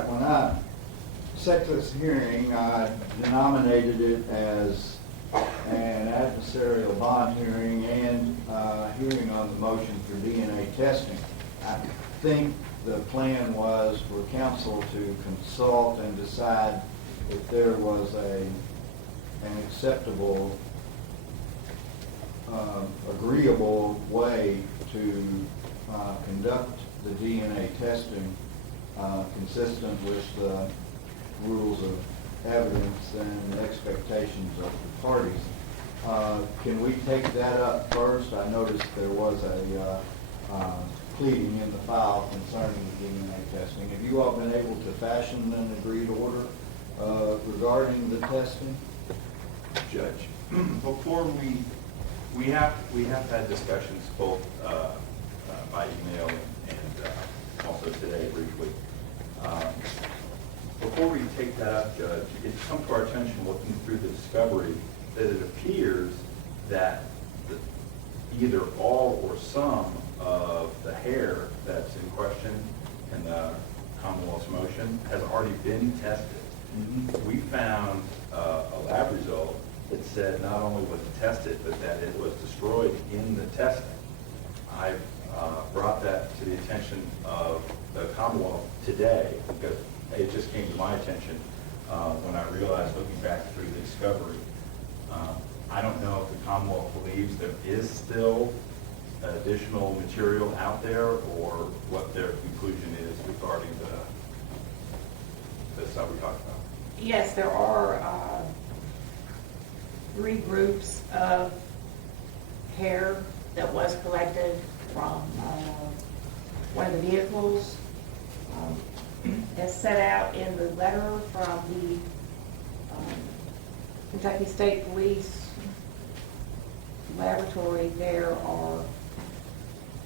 right, when I set this hearing, I denominated it as an adversarial bond hearing and hearing on the motion for DNA testing. I think the plan was for council to consult and decide if there was an acceptable, agreeable way to conduct the DNA testing consistent with the rules of evidence and expectations of the parties. Can we take that up first? I noticed there was a pleading in the file concerning the DNA testing. Have you all been able to fashion an agreed order regarding the testing? Judge, before we have had discussions both by email and also today briefly. Before we take that up, Judge, it's come to our attention looking through the discovery that it appears that either all or some of the hair that's in question in the Commonwealth's motion has already been tested. Mm-hmm. We found a lab result that said not only was it tested, but that it was destroyed in the testing. I've brought that to the attention of the Commonwealth today because it just came to my attention when I realized looking back through the discovery. I don't know if the Commonwealth believes there is still additional material out there or what their conclusion is regarding the stuff we talked about. Yes, there are 3 groups of hair that was collected from one of the vehicles. As set out in the letter from the Kentucky State Police Laboratory, there are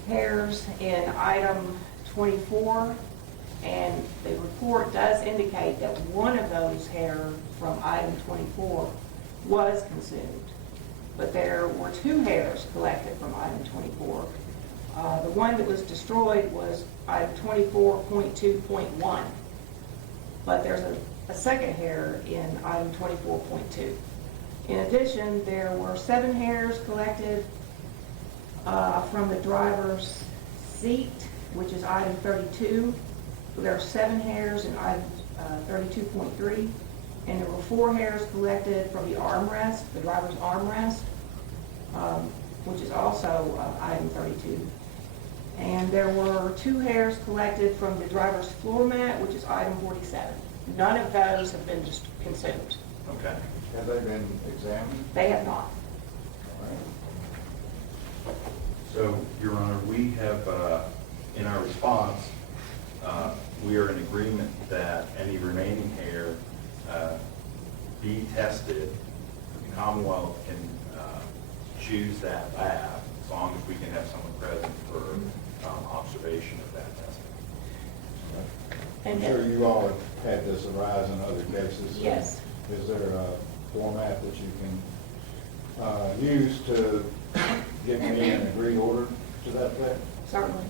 hairs in item 24, and the report does indicate that one of those hair from item 24 was consumed. But there were 2 hairs collected from item 24. The one that was destroyed was item 24.2.1, but there's a second hair in item 24.2. In addition, there were 7 hairs collected from the driver's seat, which is item 32. There are 7 hairs in item 32.3, and there were 4 hairs collected from the armrest, the driver's armrest, which is also item 32. And there were 2 hairs collected from the driver's floor mat, which is item 47. None of those have been just consumed. Okay. Have they been examined? They have not. So, Your Honor, we have, in our response, we are in agreement that any remaining hair be tested. The Commonwealth can choose that lab as long as we can have someone present for observation of that testing. I'm sure you all have had this arise in other cases. Yes. Is there a format that you can use to give me an agreed order to that effect? Certainly.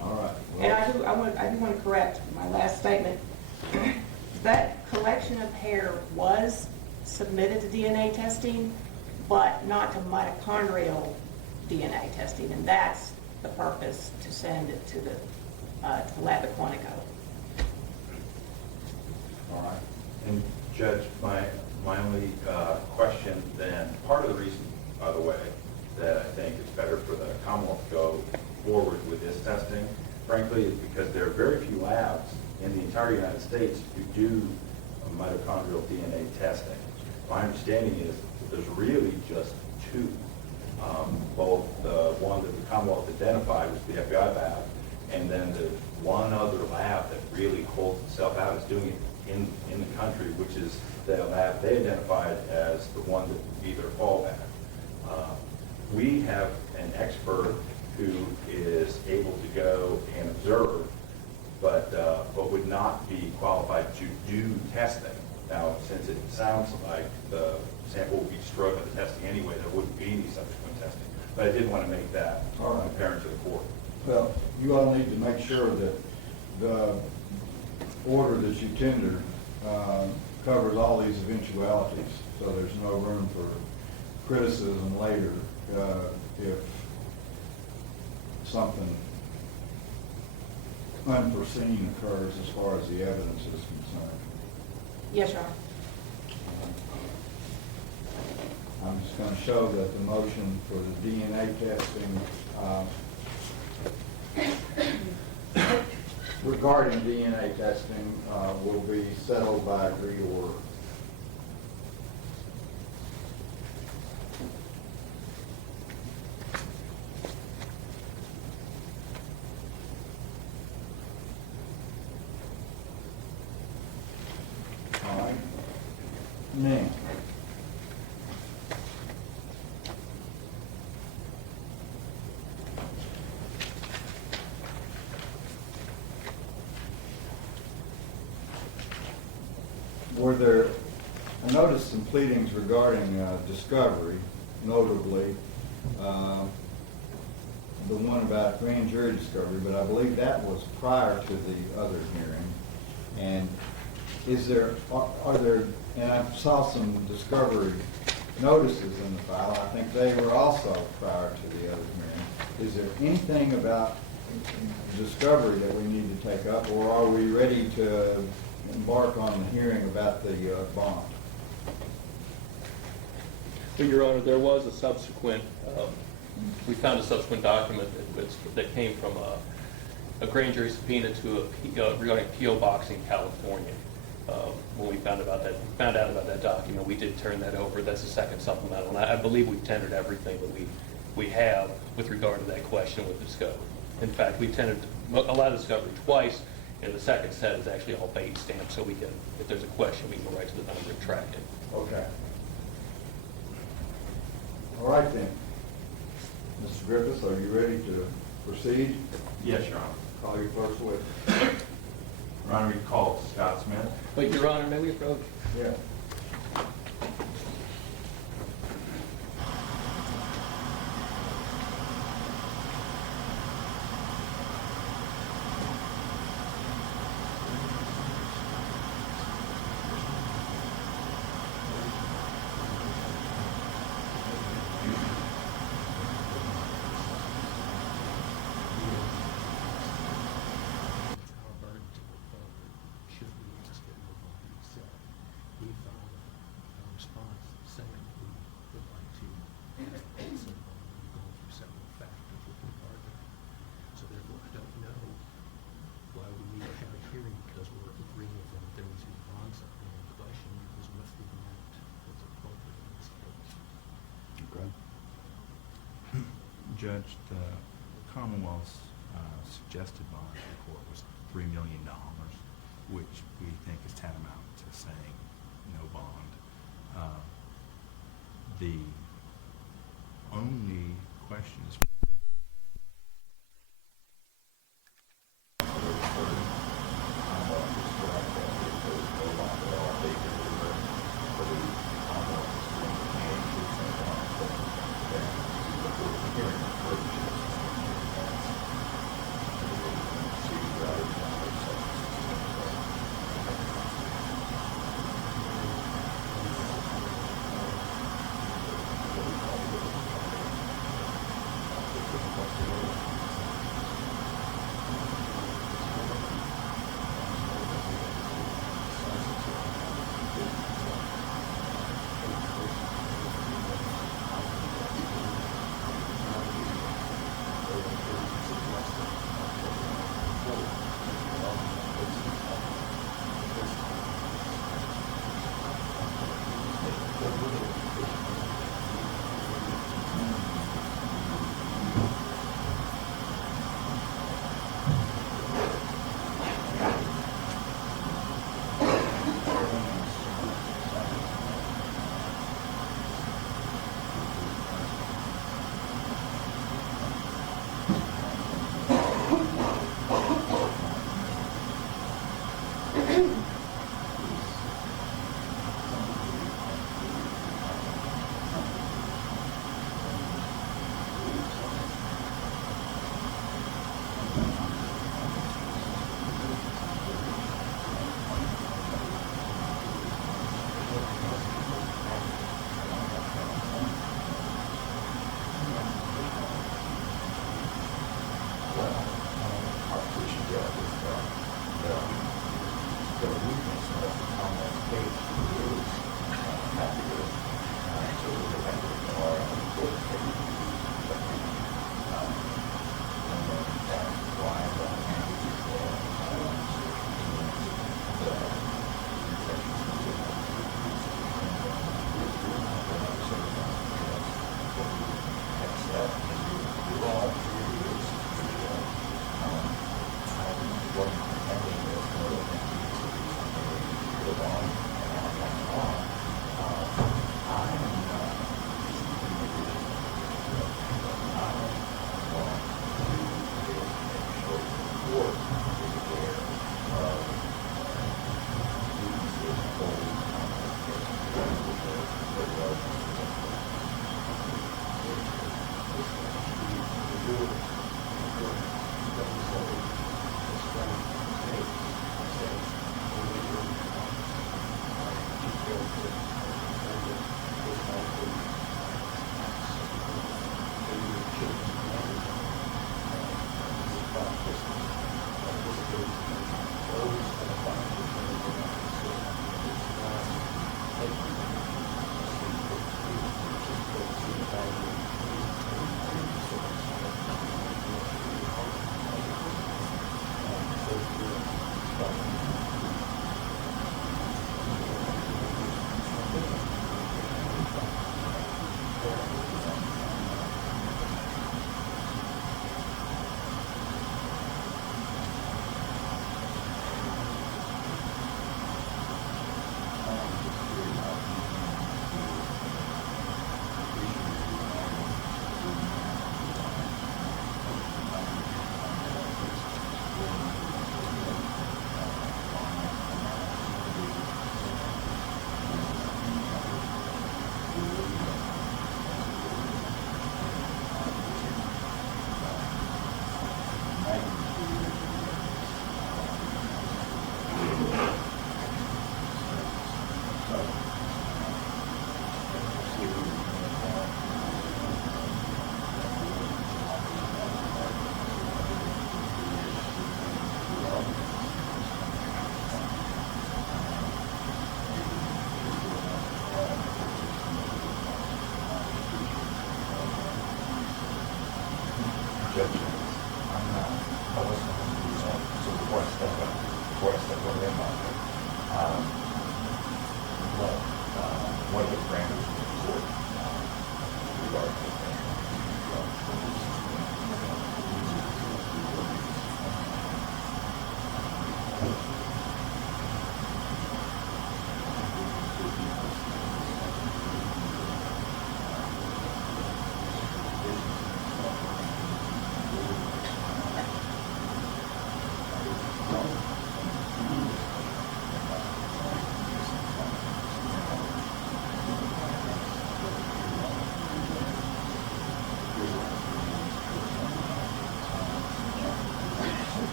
All right. And I do want to correct my last statement. That collection of hair was submitted to DNA testing, but not to mitochondrial DNA testing, and that's the purpose to send it to the lab at Quantico. All right. And Judge, my only question then, part of the reason, by the way, that I think it's better for the Commonwealth to go forward with this testing, frankly, is because there are very few labs in the entire United States who do mitochondrial DNA testing. My understanding is that there's really just 2. Both the one that the Commonwealth identified was the FBI lab, and then the one other lab that really holds itself out is doing it in the country, which is the lab they identified as the one that would be their fallback. We have an expert who is able to go and observe, but would not be qualified to do testing. Now, since it sounds like the sample would be destroyed by the testing anyway, there wouldn't be any subsequent testing. But I did want to make that apparent to the court. Well, you all need to make sure that the order that you tendered covers all these eventualities, so there's no room for criticism later if something unforeseen occurs as far as the evidence is concerned. Yes, Your Honor. I'm just going to show that the motion for the DNA testing regarding DNA testing will be settled by agreed order. All right. Now, were there, I noticed some pleadings regarding discovery, notably the one about grand jury discovery, but I believe that was prior to the other hearing. And is there, are there, and I saw some discovery notices in the file, I think they were also prior to the other hearing. Is there anything about discovery that we need to take up, or are we ready to embark on the hearing about the bond? Well, Your Honor, there was a subsequent, we found a subsequent document that came from a grand jury subpoena to regarding P.O. Box in California. When we found out about that document, we did turn that over. That's the second supplemental, and I believe we've tendered everything that we have with regard to that question with discovery. In fact, we tendered a lot of discovery twice, and the second set is actually all bait stamped, so we can, if there's a question, we can go right to the number and track it. Okay. All right then. Mr. Griffiths, are you ready to proceed? Yes, Your Honor. Call your first witness. Your Honor, you call Scott Smith. But Your Honor, may we approach? Yeah. Judge, the Commonwealth's suggested bond to the court was $3 million, which we think is tantamount to saying no bond. The only question is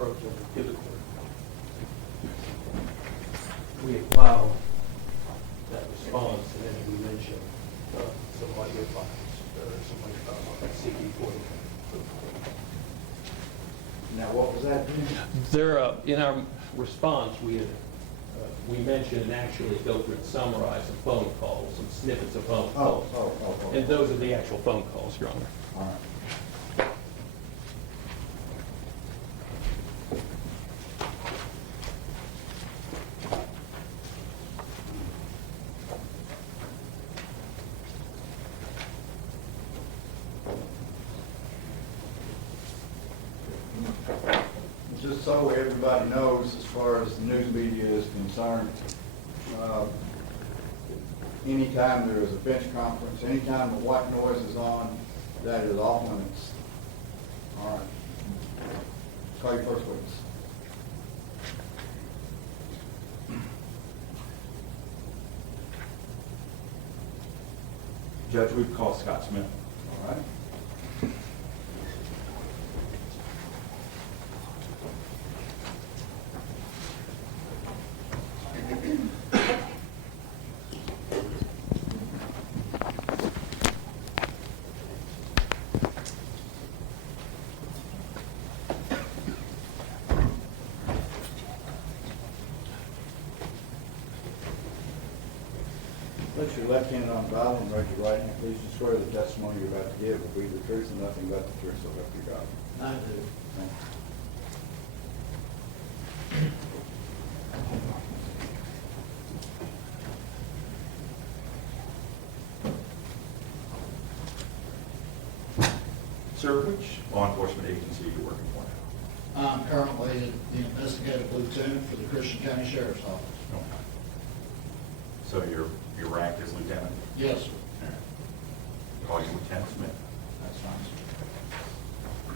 approach to the court. We had filed that response, and then we mentioned some audio files, or some CD for them. Now, what was that? There, in our response, we mentioned and actually go through and summarize some phone calls, some snippets of phone calls. Oh. And those are the actual phone calls, Your Honor. All right. Just so everybody knows, as far as the news media is concerned, anytime there is a bench conference, anytime the white noise is on, that is off limits. All right. Call your first witness. Judge, we've called Scott Smith. All right. Put your left hand on the Bible and raise your right hand. Please just swear the testimony you're about to give will be the truth and nothing but the truth, so help you God. I do. Thank you. Sir, which law enforcement agency are you working for now? I'm currently the investigative lieutenant for the Christian County Sheriff's Office. Okay. So your rank is lieutenant? Yes, sir. All right. Call you Lieutenant Smith. That's fine,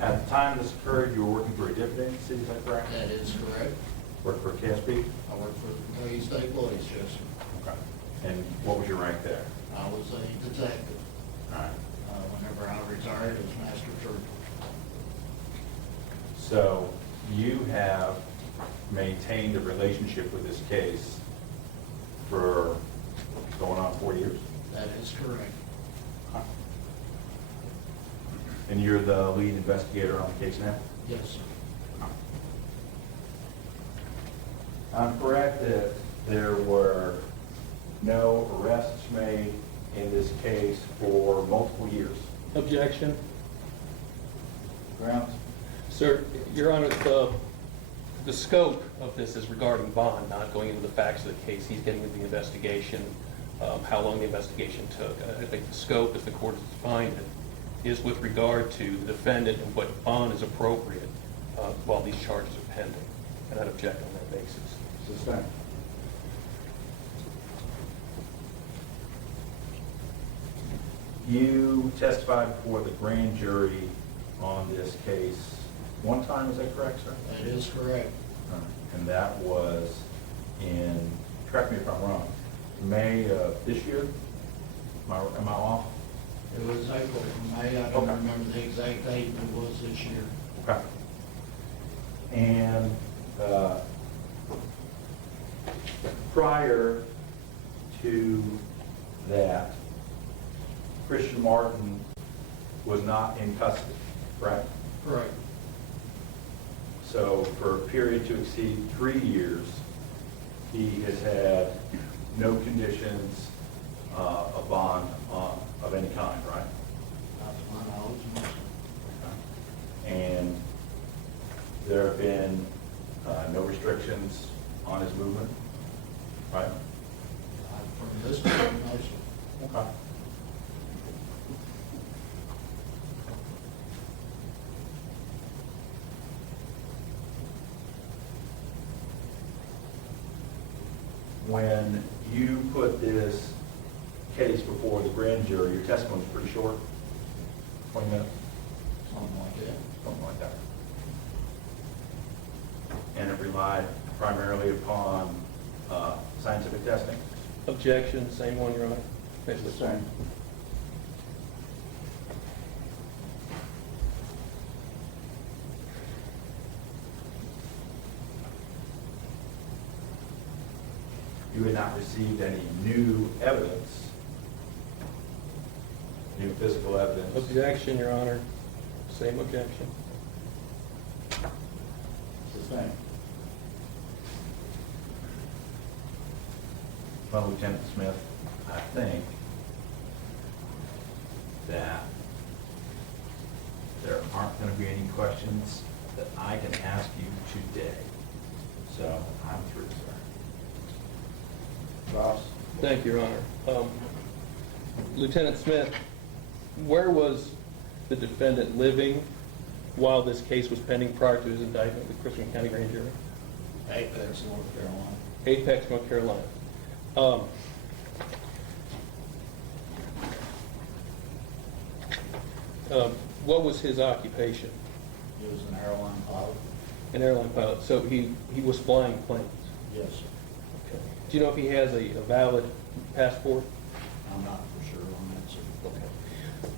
At the time this occurred, you were working for a different agency, is that sir. correct? That is correct. Worked for KSP? I work for the Kentucky State Police, yes, sir. Okay. And what was your rank there? I was a detective. All right. Whenever I retired as master trooper. So you have maintained a relationship with this case for going on 4 years? That is correct. And you're the lead investigator on the case now? Yes, sir. I'm correct that there were no arrests made in this case for multiple years? Objection. Grounds? Sir, Your Honor, the scope of this is regarding bond, not going into the facts of the case. He's getting into the investigation, how long the investigation took. I think the scope, if the court has defined it, is with regard to the defendant and what bond is appropriate while these charges are pending. And I'd object on that basis. Sustained. You testified before the grand jury on this case one time, is that correct, sir? That is correct. And that was in, correct me if I'm wrong, May of this year? Am I off? It was April or May. I don't Okay. remember the exact date, but it was this year. Okay. And prior to that, Christian Martin was not in custody, correct? Correct. So for a period to exceed 3 years, he has had no conditions of bond of any kind, right? Not to my knowledge, no, sir. And there have been no restrictions on his movement, right? From this point, no, sir. Okay. When you put this case before the grand jury, your testimony was pretty short, 20 minutes, Something like that. something like that. And it relied primarily upon scientific testing. Objection, same one, Your Honor. Basically. Sustained. you had not received any new evidence, new physical evidence. Objection, Your Honor. Same objection. Sustained. Well, Lieutenant Smith, I think that there aren't going to be any questions that I can ask you today. So I'm through, sir. Ross? Thank you, Your Honor. Lieutenant Smith, where was the defendant living while this case was pending prior to his indictment with Christian County Grand Jury? Apex, North Carolina. Apex, North Carolina. What was his occupation? He was an airline pilot. An airline pilot. So he was flying planes. Yes, sir. Okay. Do you know if he has a valid passport? I'm not for sure on that, sir. Okay.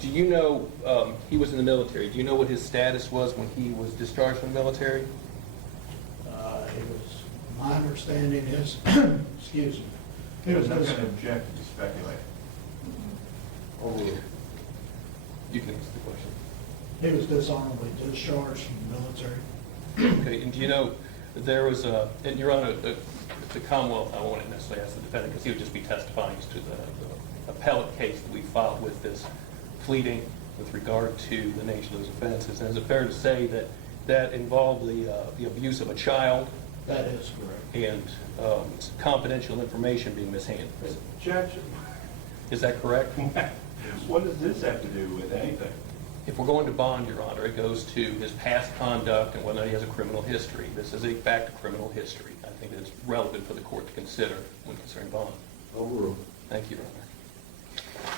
Do you know, he was in the military, do you know what his status was when he was discharged from the military? It was, my understanding is, excuse me. It was, I'm not going to object to speculate. Overruled. You can answer the question. he was dishonorably discharged from the military. Okay, and do you know, there was a, and Your Honor, the Commonwealth, I won't necessarily ask the defendant because he would just be testifying as to the appellate case that we filed with this pleading with regard to the nature of those offenses. And is it fair to say that that involved the abuse of a child That is correct. and confidential information being mishandled? Judge, Is that correct? what does this have to do with anything? If we're going to bond, Your Honor, it goes to his past conduct and whether he has a criminal history. This is a fact of criminal history. I think it's relevant for the court to consider when considering bond. Overruled. Thank you, Your Honor.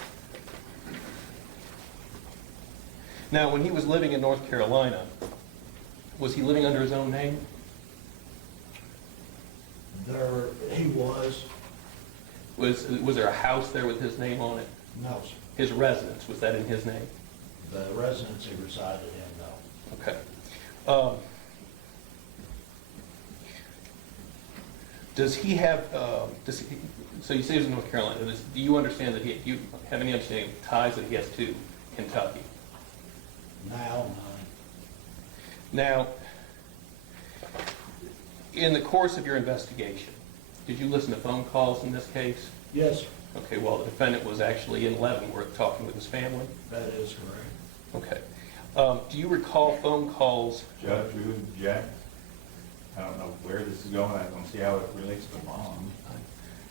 Now, when he was living in North Carolina, was he living under his own name? He was, Was there a house there with his name on it? no, sir. His residence, was that in his name? The residence he resided in, no. Okay. Does he have, so you say he's in North Carolina. Do you understand that do you have any understanding of ties that he has to Kentucky? Now, none. Now, in the course of your investigation, did you listen to phone calls in this case? Yes, sir. Okay, well, the defendant was actually in Leavenworth talking with his family? That is correct. Okay. Do you recall phone calls? Judge, we would object. I don't know where this is going. I don't see how it relates to bond.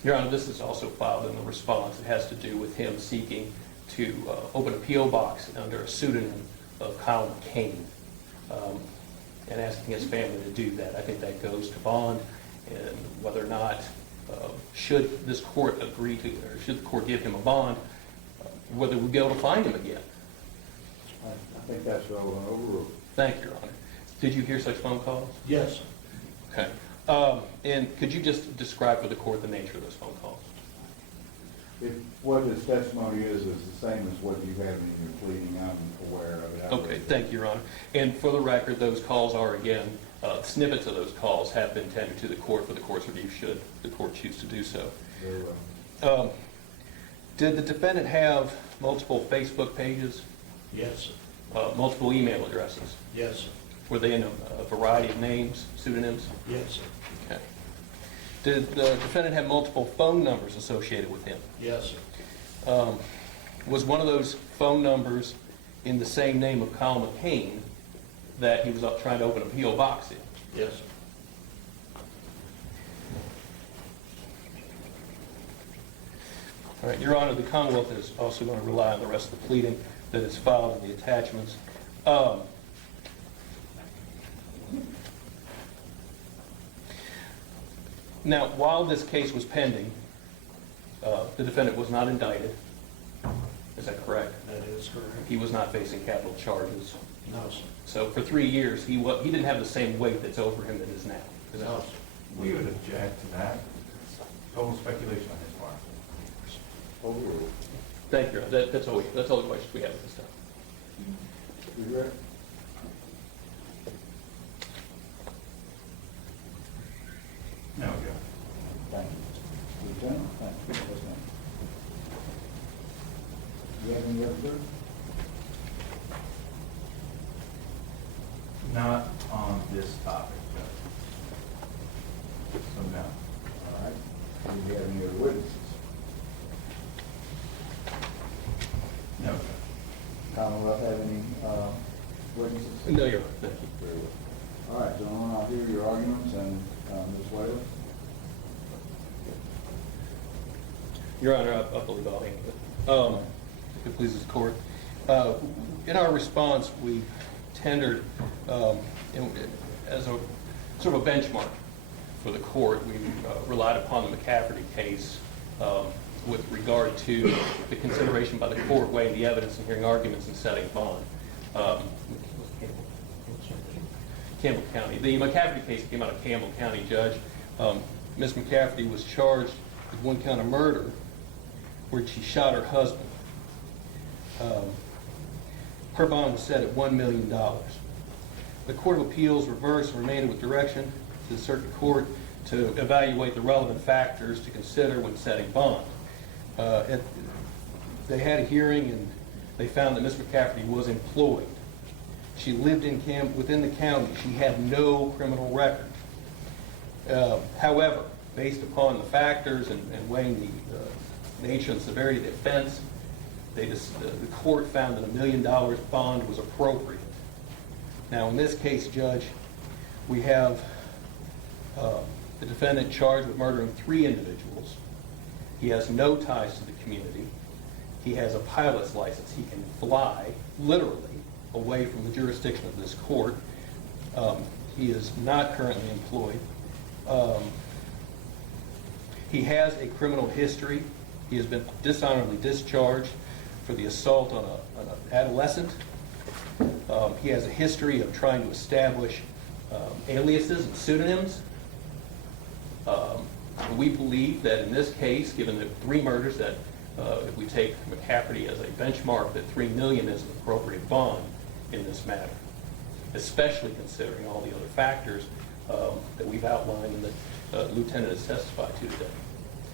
Your Honor, this is also filed in the response. It has to do with him seeking to open a P.O. box under a pseudonym of Colin Kane and asking his family to do that. I think that goes to bond, and whether or not should this court agree to, or should the court give him a bond, whether we'll be able to find him again. I think that's relevant. Overruled. Thank you, Your Honor. Did you hear such phone calls? Yes, sir. Okay. And could you just describe for the court the nature of those phone calls? What his testimony is the same as what you have in your pleading. I'm aware of it. Okay, thank you, Your Honor. And for the record, those calls are, again, snippets of those calls have been tendered to the court for the court's review should the court choose to do so. Very well. Did the defendant have multiple Facebook pages, Yes, sir. multiple email addresses? Yes, sir. Were they in a variety of names, pseudonyms? Yes, sir. Okay. Did the defendant have multiple phone numbers associated with him? Yes, sir. Was one of those phone numbers in the same name of Colin McCain that he was trying to open a P.O. box in? Yes, sir. All right, Your Honor, the Commonwealth is also going to rely on the rest of the pleading that is filed in the attachments. Now, while this case was pending, the defendant was not indicted. Is that correct? That is correct. He was not facing capital charges. No, sir. So for 3 years, he didn't have the same weight that's over him that is now. Is that- No, sir. We would object to that. It's total speculation on his part. Overruled. Thank you, Your Honor. That's all the questions we have at this time. You ready? No, Judge. Lieutenant. Thank you. Yes, ma'am. You have any other, sir? Not on this topic, Judge. So no. All right. Do you have any other witnesses? No, Judge. Commonwealth have any witnesses? No, Your Honor, thank you. Very well. All right, gentlemen, I'll hear your arguments, and Ms. Whalen? Your Honor, I believe I'll handle it. If it pleases the court. In our response, we tendered, as a sort of a benchmark for the court, we relied upon the McCafferty case with regard to the consideration by the court weighing the evidence and hearing arguments and setting bond. Campbell County. The McCafferty case came out of Campbell County, Judge. Ms. McCafferty was charged with one count of murder where she shot her husband. Her bond was set at $1 million. The Court of Appeals reversed and remanded with direction to the circuit court to evaluate the relevant factors to consider when setting bond. They had a hearing and they found that Ms. McCafferty was employed. She lived within the county. She had no criminal record. However, based upon the factors and weighing the nature and severity of the offense, the court found that $1 million bond was appropriate. Now, in this case, Judge, we have the defendant charged with murdering 3 individuals. He has no ties to the community. He has a pilot's license. He can fly, literally, away from the jurisdiction of this court. He is not currently employed. He has a criminal history. He has been dishonorably discharged for the assault on an adolescent. He has a history of trying to establish aliases and pseudonyms. We believe that in this case, given the 3 murders, that if we take McCafferty as a benchmark, that $3 million is an appropriate bond in this matter, especially considering all the other factors that we've outlined and that the lieutenant has testified to today.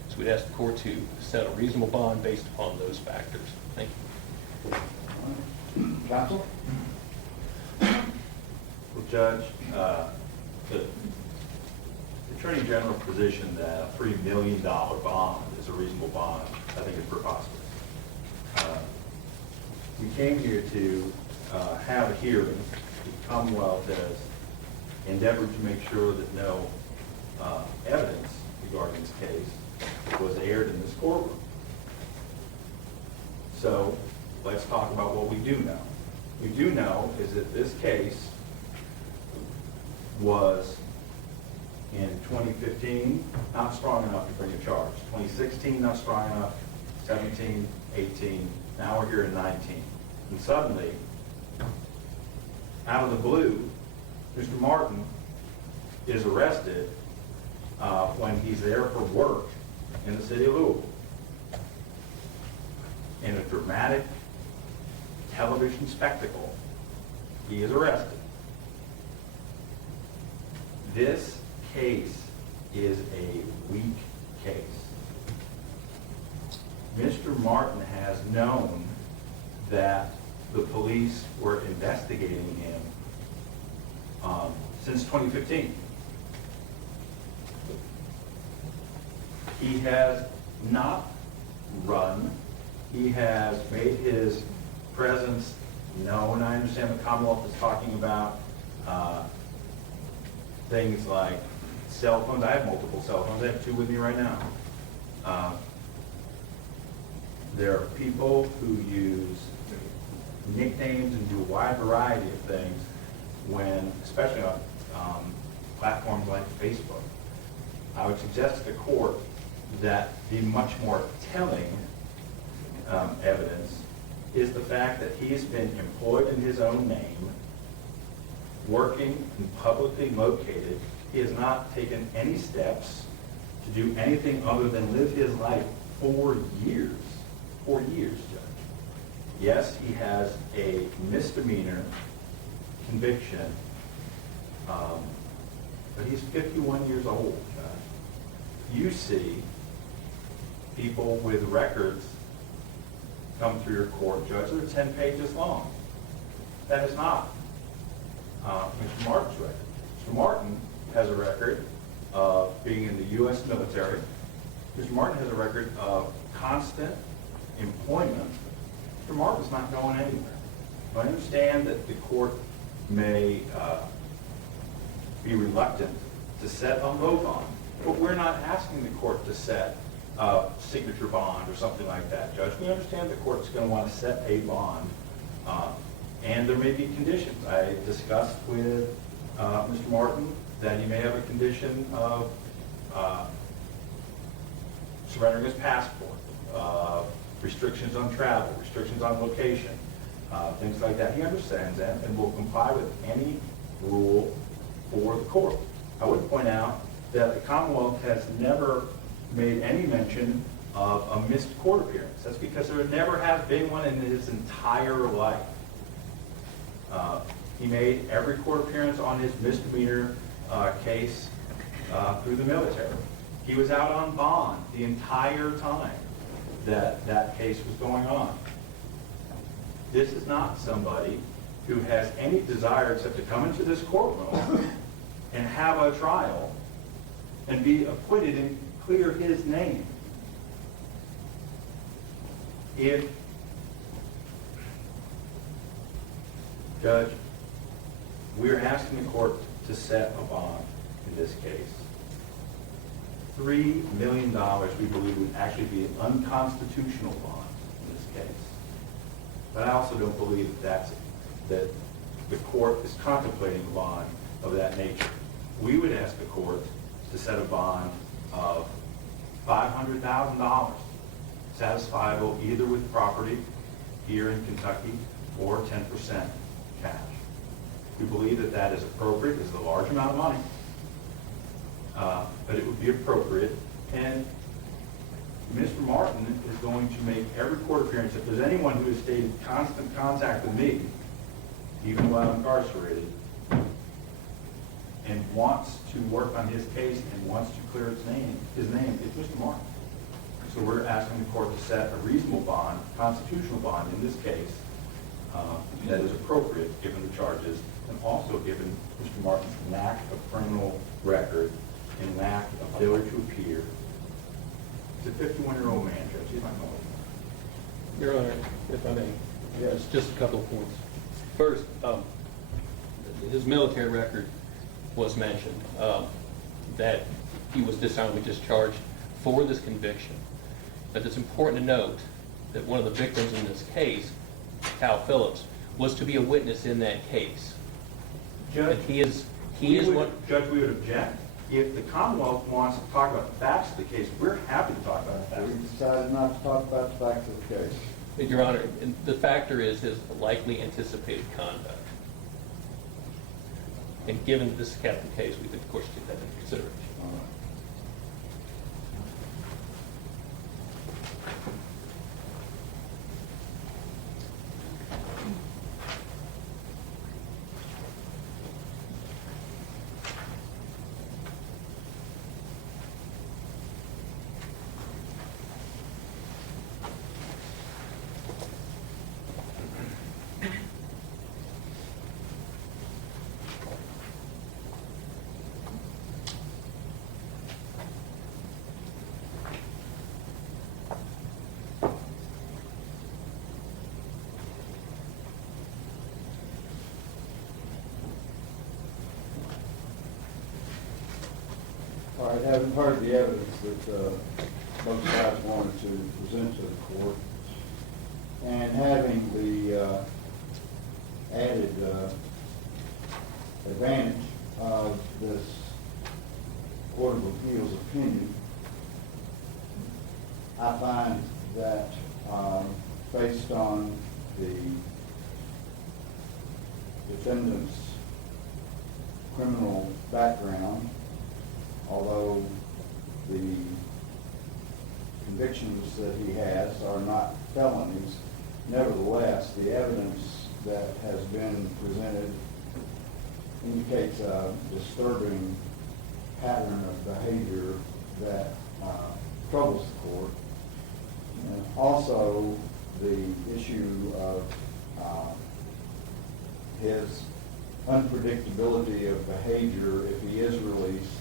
So we'd ask the court to set a reasonable bond based upon those factors. Thank you. Counsel? Well, Judge, the Attorney General's position that a $3 million bond is a reasonable bond, I think is preposterous. We came here to have a hearing. The Commonwealth has endeavored to make sure that no evidence regarding this case was aired in this courtroom. So let's talk about what we do know. We do know is that this case was, in 2015, not strong enough to bring a charge. 2016, not strong enough. 17, 18, now we're here in 19. And suddenly, out of the blue, Mr. Martin is arrested when he's there for work in the city of Louisville. In a dramatic television spectacle, he is arrested. This case is a weak case. Mr. Martin has known that the police were investigating him since 2015. He has not run. He has made his presence known. I understand the Commonwealth is talking about things like cell phones. I have multiple cell phones. I have 2 with me right now. There are people who use nicknames and do a wide variety of things when, especially on platforms like Facebook. I would suggest to the court that the much more telling evidence is the fact that he has been employed in his own name, working and publicly located. He has not taken any steps to do anything other than live his life for years. 4 years, Judge. Yes, he has a misdemeanor conviction, but he's 51 years old, Judge. You see people with records come through your court, Judge, that are 10 pages long. That is not Mr. Martin's record. Mr. Martin has a record of being in the U.S. military. Mr. Martin has a record of constant employment. Mr. Martin's not going anywhere. I understand that the court may be reluctant to set a low bond, but we're not asking the court to set a signature bond or something like that, Judge. We understand the court's going to want to set a bond, and there may be conditions. I discussed with Mr. Martin that he may have a condition of surrendering his passport, restrictions on travel, restrictions on location, things like that. He understands that and will comply with any rule for the court. I would point out that the Commonwealth has never made any mention of a missed court appearance. That's because there never has been one in his entire life. He made every court appearance on his misdemeanor case through the military. He was out on bond the entire time that that case was going on. This is not somebody who has any desire except to come into this courtroom and have a trial and be acquitted and clear his name. If, Judge, we're asking the court to set a bond in this case. $3 million, we believe, would actually be an unconstitutional bond in this case. But I also don't believe that the court is contemplating a bond of that nature. We would ask the court to set a bond of $500,000, satisfiable either with property here in Kentucky or 10% cash. We believe that that is appropriate. It's a large amount of money, but it would be appropriate. And Mr. Martin is going to make every court appearance. If there's anyone who has stayed in constant contact with me, even while incarcerated, and wants to work on his case and wants to clear his name, it's Mr. Martin. So we're asking the court to set a reasonable bond, constitutional bond in this case, that is appropriate given the charges, and also given Mr. Martin's lack of criminal record and lack of failure to appear. He's a 51-year-old man, Judge. He's not going. Your Honor, if I may, yes, just a couple of points. First, his military record was mentioned, that he was dishonorably discharged for this conviction. But it's important to note that one of the victims in this case, Cal Phillips, was to be a witness in that case. Judge, Judge, we would object. If the Commonwealth wants to talk about the facts of the case, we're happy to talk about the facts. We decided not to talk about the facts of the case. Your Honor, the factor is his likely anticipated conduct. And given that this is a capital case, we could, of course, take that into consideration. All right. All right, having heard the evidence that both sides wanted to present to the court, and having the added advantage of this Court of Appeals opinion, I find that based on the defendant's criminal background, although the convictions that he has are not felonies, nevertheless, the evidence that has been presented indicates a disturbing pattern of behavior that troubles the court, issue of his unpredictability of behavior if he is released,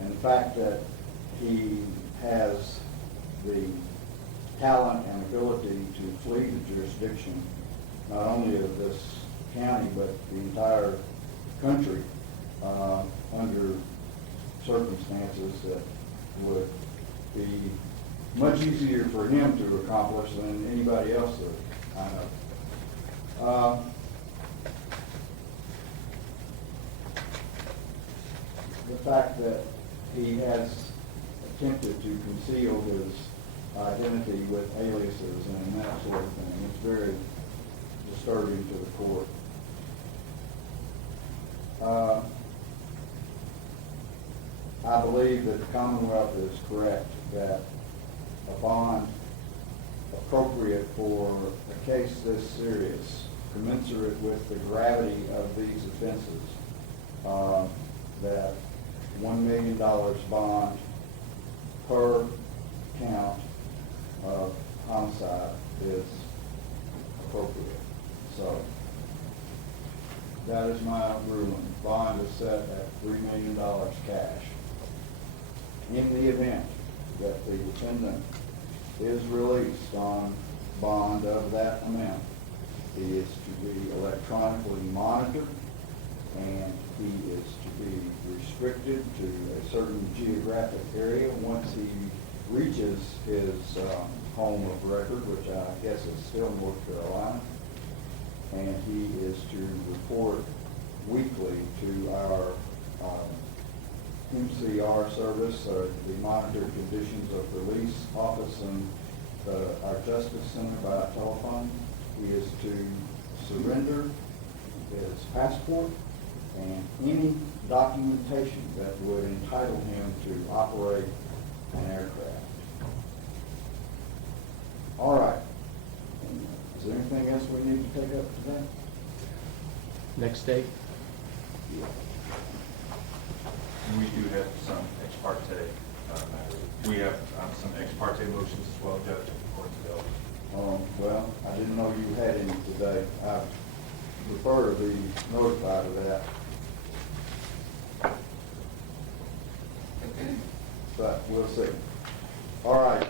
and the fact that he has the talent and ability to flee the jurisdiction, not only of this county, but the entire country, under circumstances that would be much easier for him to accomplish than anybody else that I know. The fact that he has attempted to conceal his identity with aliases and that sort of thing, it's very disturbing to the court. I believe that the Commonwealth is correct that a bond appropriate for a case this serious, commensurate with the gravity of these offenses, that $1 million bond per count of homicide is appropriate. So that is my ruling. Bond is set at $3 million cash. In the event that the defendant is released on bond of that amount, he is to be electronically monitored, and he is to be restricted to a certain geographic area once he reaches his home of record, which I guess is still North Carolina, and he is to report weekly to our MCR service, or the Monitored Conditions of Release office in our Justice Center by telephone. He is to surrender his passport and any documentation that would entitle him to operate an aircraft. All right. Is there anything else we need to take up today? Next date? Yeah. We do have some ex parte matters. We have some ex parte motions as well, Judge, before today. Well, I didn't know you had any today. I prefer to be notified of that. But we'll see. All right,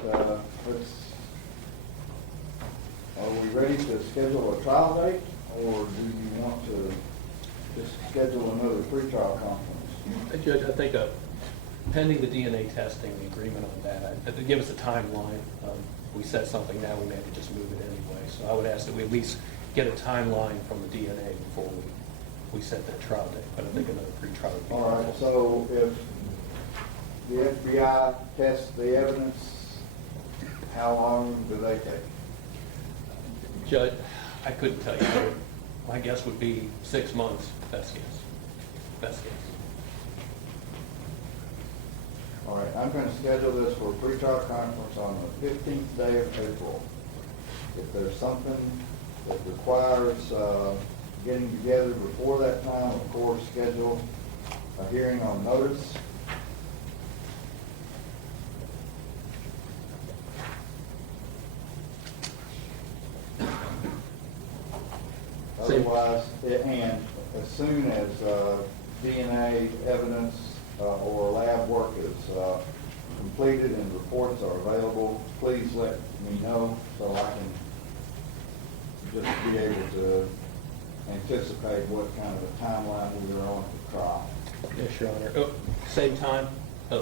are we ready to schedule a trial date, or do you want to just schedule another pretrial conference? Judge, I think pending the DNA testing, the agreement on that, to give us a timeline, we set something now, we may have to just move it anyway. So I would ask that we at least get a timeline from the DNA before we set that trial date. But I think another pretrial would be All right, helpful. so if the FBI tests the evidence, how long do they take? Judge, I couldn't tell you. My guess would be 6 months, best guess. Best guess. All right, I'm going to schedule this for a pretrial conference on the 15th day of April. If there's something that requires getting together before that time, of course, schedule a hearing on notice. Otherwise, and as soon as DNA evidence or lab work is completed and reports are available, please let me know so I can just be able to anticipate what kind of a timeline we are on for trial. Yes, Your Honor. Oh, same time?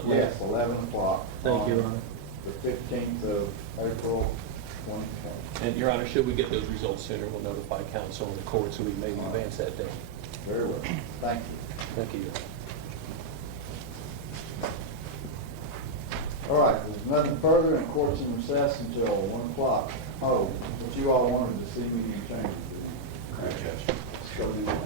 Yes, 11 o'clock. Thank you, Your Honor. The 15th of April, 2020. And Your Honor, should we get those results sooner, we'll notify counsel and the court so we may advance that date. Very well. Thank you. Thank you, Your Honor. All right, there's nothing further, and court's in recess until 1 o'clock. Oh, but you all wanted to see me in chambers, didn't you? Correct, Judge. Let's go do that.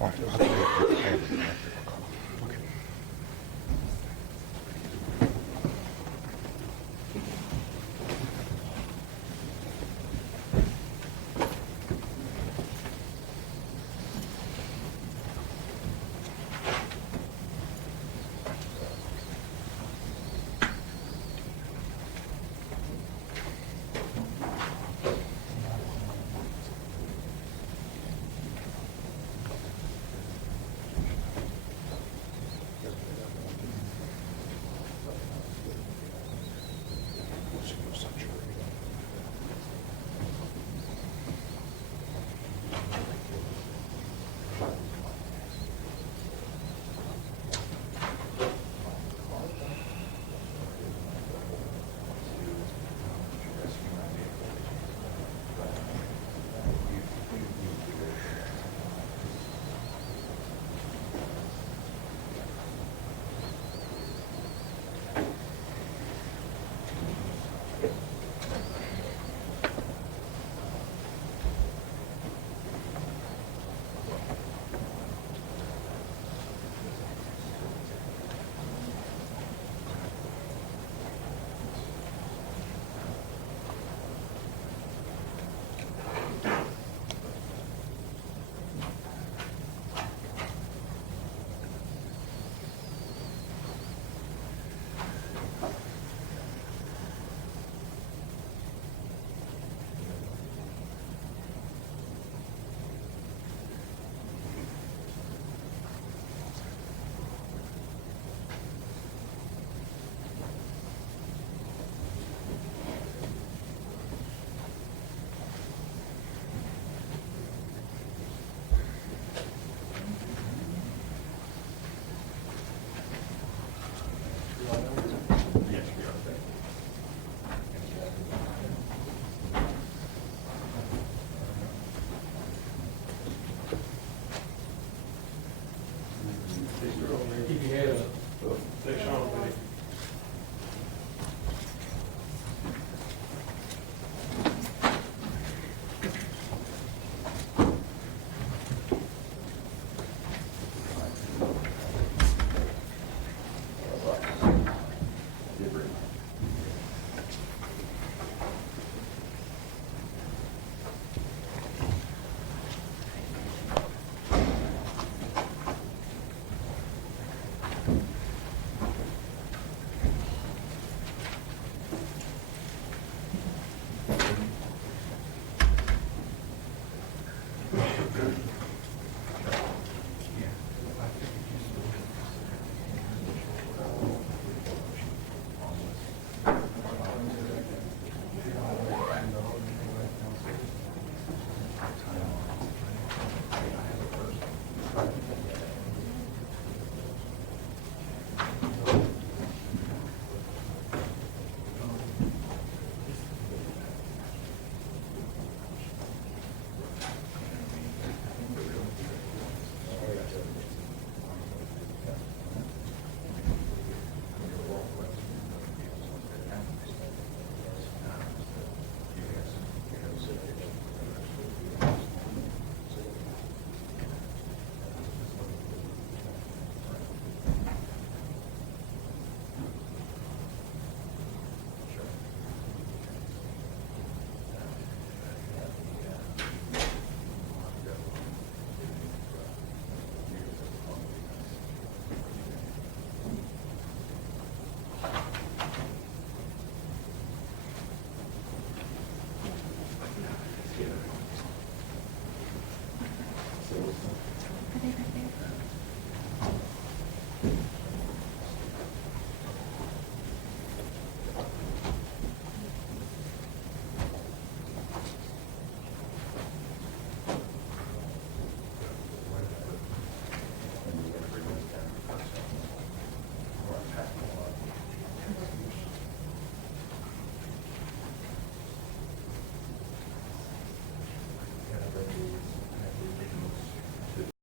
I